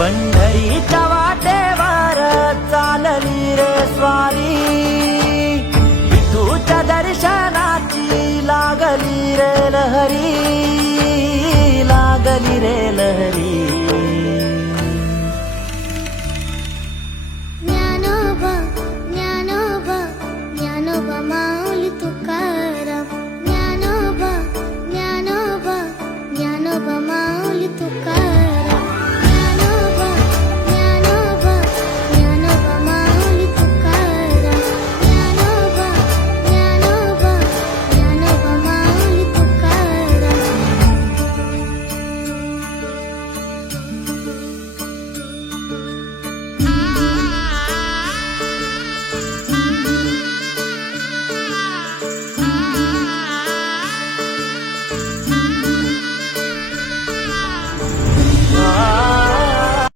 पंढरीच्या वाटेवर चालली रे स्वारी, विठूच्या दर्शनाची लागली रे लहरी, लागली रे लहरी.